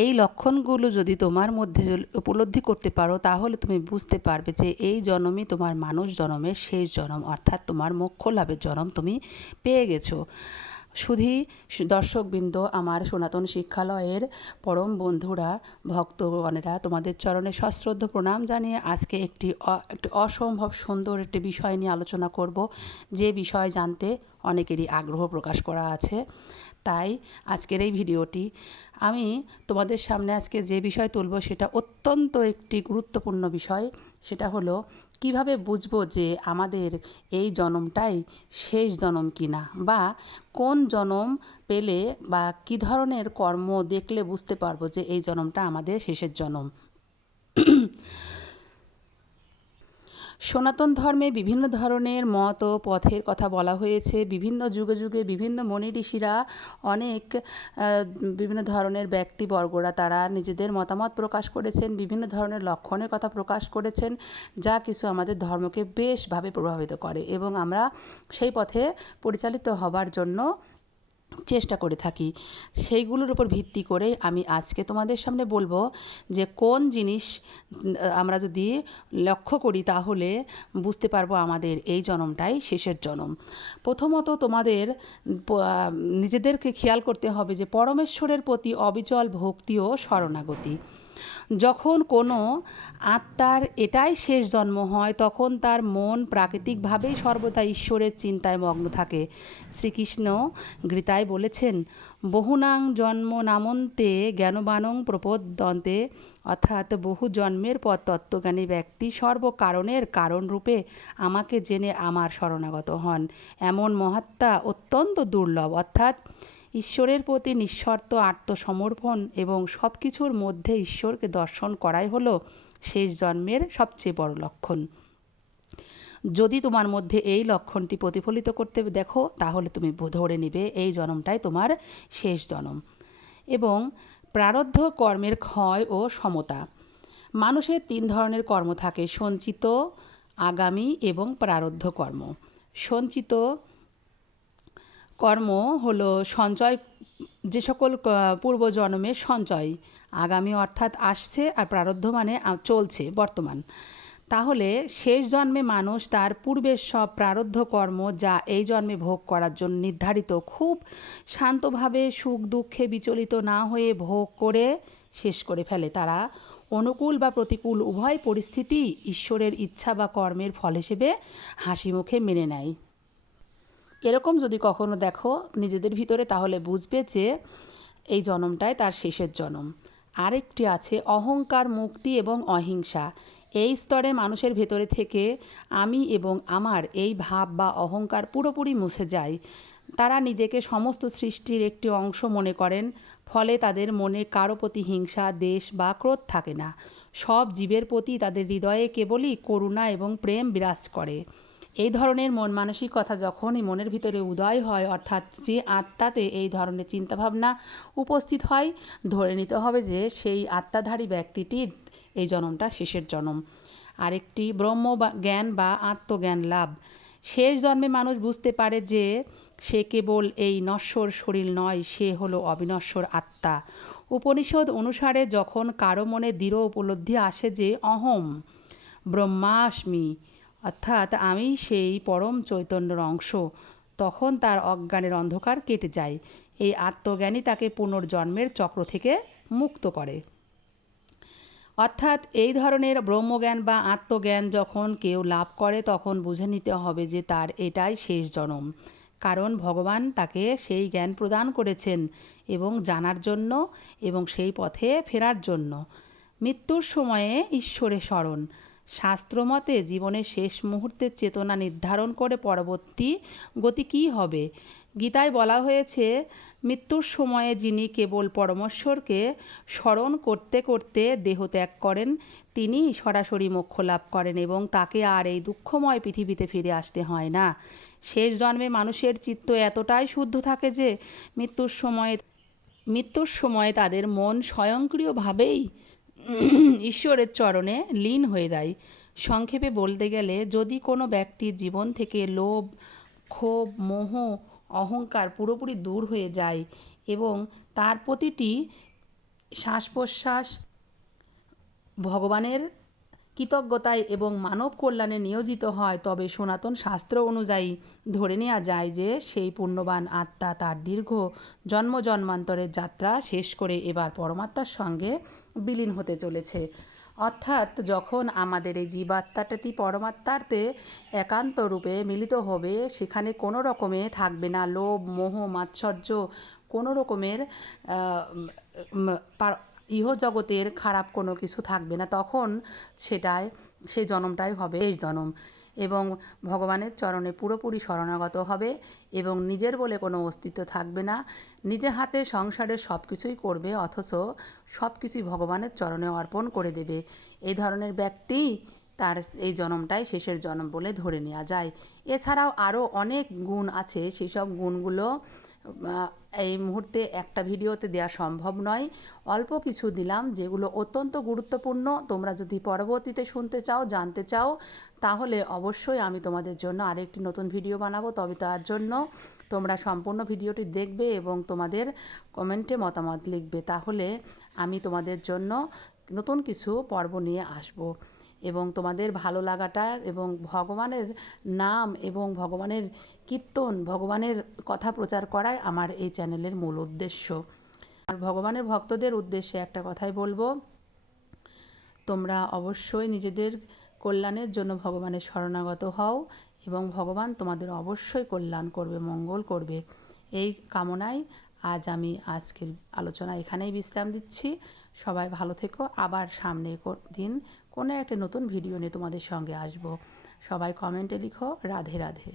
এই লক্ষণগুলো যদি তোমার মধ্যে উপলব্ধি করতে পারো, তাহলে তুমি বুঝতে পারবে যে এই জন্মই তোমার মানুষ জন্মের শেষ জন্ম, অর্থাৎ তোমার মোক্ষ লাভের জন্ম তুমি পেয়ে গেছো। শুধু দর্শকবৃন্দ, আমার সনাতন শিক্ষালয়ের পরম বন্ধুরা, ভক্তগণেরা, তোমাদের চরণে সশ্রদ্ধ প্রণাম জানিয়ে আজকে একটি অসম্ভব সুন্দর একটি বিষয় নিয়ে আলোচনা করব, যে বিষয় জানতে অনেকেরই আগ্রহ প্রকাশ করা আছে। তাই আজকের এই ভিডিওটি আমি তোমাদের সামনে আজকে যে বিষয় তুলব সেটা অত্যন্ত একটি গুরুত্বপূর্ণ বিষয়। সেটা হলো কিভাবে বুঝবো যে আমাদের এই জন্মটাই শেষ জন্ম কিনা, বা কোন জন্ম পেলে বা কী ধরনের কর্ম দেখলে বুঝতে পারবো যে এই জন্মটা আমাদের শেষের জন্ম। সনাতন ধর্মে বিভিন্ন ধরনের মত ও পথের কথা বলা হয়েছে। বিভিন্ন যুগে যুগে বিভিন্ন মনি ঋষিরা, অনেক বিভিন্ন ধরনের ব্যক্তিবর্গরা তারা নিজেদের মতামত প্রকাশ করেছেন, বিভিন্ন ধরনের লক্ষণের কথা প্রকাশ করেছেন, যা কিছু আমাদের ধর্মকে বেশভাবে প্রভাবিত করে এবং আমরা সেই পথে পরিচালিত হবার জন্য চেষ্টা করে থাকি। সেইগুলোর উপর ভিত্তি করে আমি আজকে তোমাদের সামনে বলবো যে কোন জিনিস আমরা যদি লক্ষ্য করি তাহলে বুঝতে পারবো আমাদের এই জন্মটাই শেষের জন্ম। প্রথমত তোমাদের নিজেদেরকে খেয়াল করতে হবে যে পরমেশ্বরের প্রতি অবিচল ভক্তি ও শরণাগতি। যখন কোনো আত্মার এটাই শেষ জন্ম হয়, তখন তার মন প্রাকৃতিকভাবেই সর্বদা ঈশ্বরের চিন্তায় মগ্ন থাকে। শ্রীকৃষ্ণ গীতায় বলেছেন, বহুনাং জন্ম নামন্তে জ্ঞানবানং প্রপদ্যন্তে, অর্থাৎ বহু জন্মের পর তত্ত্বজ্ঞানী ব্যক্তি সর্বকারণের কারণরূপে আমাকে জেনে আমার শরণাগত হন। এমন মহাত্মা অত্যন্ত দুর্লভ। অর্থাৎ ঈশ্বরের প্রতি নিঃশর্ত আত্মসমর্পণ এবং সব কিছুর মধ্যে ঈশ্বরকে দর্শন করাই হলো শেষ জন্মের সবচেয়ে বড় লক্ষণ। যদি তোমার মধ্যে এই লক্ষণটি প্রতিফলিত করতে দেখো, তাহলে তুমি ধরে নেবে এই জন্মটাই তোমার শেষ জন্ম। এবং প্রারব্ধ কর্মের ক্ষয় ও সমতা। মানুষের 3 ধরনের কর্ম থাকে: সঞ্চিত, আগামী এবং প্রারব্ধ কর্ম। সঞ্চিত কর্ম হলো সঞ্চয়, যে সকল পূর্বজন্মের সঞ্চয়। আগামী অর্থাৎ আসছে, আর প্রারব্ধ মানে চলছে, বর্তমান। তাহলে শেষ জন্মে মানুষ তার পূর্বের সব প্রারব্ধ কর্ম, যা এই জন্মে ভোগ করার জন্য নির্ধারিত, খুব শান্তভাবে সুখ দুঃখে বিচলিত না হয়ে ভোগ করে শেষ করে ফেলে। তারা অনুকূল বা প্রতিকূল উভয় পরিস্থিতি ঈশ্বরের ইচ্ছা বা কর্মের ফল হিসেবে হাসি মুখে মেনে নেয়। এরকম যদি কখনো দেখো নিজেদের ভিতরে, তাহলে বুঝবে যে এই জন্মটাই তার শেষের জন্ম। আরেকটি আছে অহংকার মুক্তি এবং অহিংসা। এই স্তরে মানুষের ভেতরে থেকে আমি এবং আমার এই ভাব বা অহংকার পুরোপুরি মুছে যায়। তারা নিজেকে সমস্ত সৃষ্টির একটি অংশ মনে করেন, ফলে তাদের মনে কারো প্রতি হিংসা, দ্বেষ বা ক্রোধ থাকে না। সব জীবের প্রতি তাদের হৃদয়ে কেবলই করুণা এবং প্রেম বিরাজ করে। এই ধরনের মন মানসিকতা যখনই মনের ভিতরে উদয় হয়, অর্থাৎ যে আত্মাতে এই ধরনের চিন্তাভাবনা উপস্থিত হয়, ধরে নিতে হবে যে সেই আত্মাধারী ব্যক্তিটির এই জন্মটা শেষের জন্ম। আরেকটি ব্রহ্ম জ্ঞান বা আত্মজ্ঞান লাভ। শেষ জন্মে মানুষ বুঝতে পারে যে সে কেবল এই নশ্বর শরীর নয়, সে হলো অবিনশ্বর আত্মা। উপনিষদ অনুসারে যখন কারো মনে দৃঢ় উপলব্ধি আসে যে অহম ব্রহ্মাস্মি, অর্থাৎ আমি সেই পরম চৈতন্যের অংশ, তখন তার অজ্ঞানের অন্ধকার কেটে যায়। এই আত্মজ্ঞানই তাকে পুনর্জন্মের চক্র থেকে মুক্ত করে। অর্থাৎ এই ধরনের ব্রহ্মজ্ঞান বা আত্মজ্ঞান যখন কেউ লাভ করে, তখন বুঝে নিতে হবে যে তার এটাই শেষ জন্ম। কারণ ভগবান তাকে সেই জ্ঞান প্রদান করেছেন এবং জানার জন্য এবং সেই পথে ফেরার জন্য। মৃত্যুর সময়ে ঈশ্বরের স্মরণ। শাস্ত্রমতে জীবনের শেষ মুহূর্তের চেতনা নির্ধারণ করে পরবর্তী গতি কী হবে। গীতায় বলা হয়েছে, মৃত্যুর সময়ে যিনি কেবল পরমেশ্বরকে স্মরণ করতে করতে দেহ ত্যাগ করেন, তিনি সরাসরি মোক্ষ লাভ করেন এবং তাকে আর এই দুঃখময় পৃথিবীতে ফিরে আসতে হয় না। শেষ জন্মে মানুষের চিত্ত এতটাই শুদ্ধ থাকে যে মৃত্যুর সময়ে তাদের মন স্বয়ংক্রিয়ভাবেই ঈশ্বরের চরণে লীন হয়ে যায়। সংক্ষেপে বলতে গেলে, যদি কোনো ব্যক্তির জীবন থেকে লোভ, ক্ষোভ, মোহ, অহংকার পুরোপুরি দূর হয়ে যায় এবং তার প্রতিটি শ্বাস প্রশ্বাস ভগবানের কৃতজ্ঞতায় এবং মানব কল্যাণে নিয়োজিত হয়, তবে সনাতন শাস্ত্র অনুযায়ী ধরে নেওয়া যায় যে সেই পুণ্যবান আত্মা তার দীর্ঘ জন্ম জন্মান্তরের যাত্রা শেষ করে এবার পরমাত্মার সঙ্গে বিলীন হতে চলেছে। অর্থাৎ যখন আমাদের এই জীবাত্মাটি পরমাত্মাতে একান্ত রূপে মিলিত হবে, সেখানে কোনো রকমে থাকবে না লোভ, মোহ, মাৎসর্য, কোনো রকমের ইহজগতের খারাপ কোনো কিছু থাকবে না। তখন সেই জন্মটাই হবে শেষ জন্ম, এবং ভগবানের চরণে পুরোপুরি শরণাগত হবে এবং নিজের বলে কোনো অস্তিত্ব থাকবে না। নিজে হাতে সংসারের সব কিছুই করবে, অথচ সব কিছুই ভগবানের চরণে অর্পণ করে দেবে। এই ধরনের ব্যক্তি তার এই জন্মটাই শেষের জন্ম বলে ধরে নেওয়া যায়। এছাড়াও আরও অনেক গুণ আছে, সেসব গুণগুলো এই মুহূর্তে একটা ভিডিওতে দেওয়া সম্ভব নয়। অল্প কিছু দিলাম যেগুলো অত্যন্ত গুরুত্বপূর্ণ। তোমরা যদি পরবর্তীতে শুনতে চাও, জানতে চাও, তাহলে অবশ্যই আমি তোমাদের জন্য আরেকটি নতুন ভিডিও বানাবো। তবে তার জন্য তোমরা সম্পূর্ণ ভিডিওটি দেখবে এবং তোমাদের কমেন্টে মতামত লিখবে, তাহলে আমি তোমাদের জন্য নতুন কিছু পর্ব নিয়ে আসব। এবং তোমাদের ভালো লাগাটা এবং ভগবানের নাম এবং ভগবানের কীর্তন, ভগবানের কথা প্রচার করাই আমার এই চ্যানেলের মূল উদ্দেশ্য। আর ভগবানের ভক্তদের উদ্দেশ্যে একটা কথাই বলবো, তোমরা অবশ্যই নিজেদের কল্যাণের জন্য ভগবানের শরণাগত হও এবং ভগবান তোমাদের অবশ্যই কল্যাণ করবে, মঙ্গল করবে। এই কামনায় আজ আমি আজকের আলোচনা এখানেই বিশ্রাম দিচ্ছি। সবাই ভালো থেকো। আবার সামনে দিন কোনো একটা নতুন ভিডিও নিয়ে তোমাদের সঙ্গে আসবো। সবাই কমেন্টে লিখো রাধে রাধে।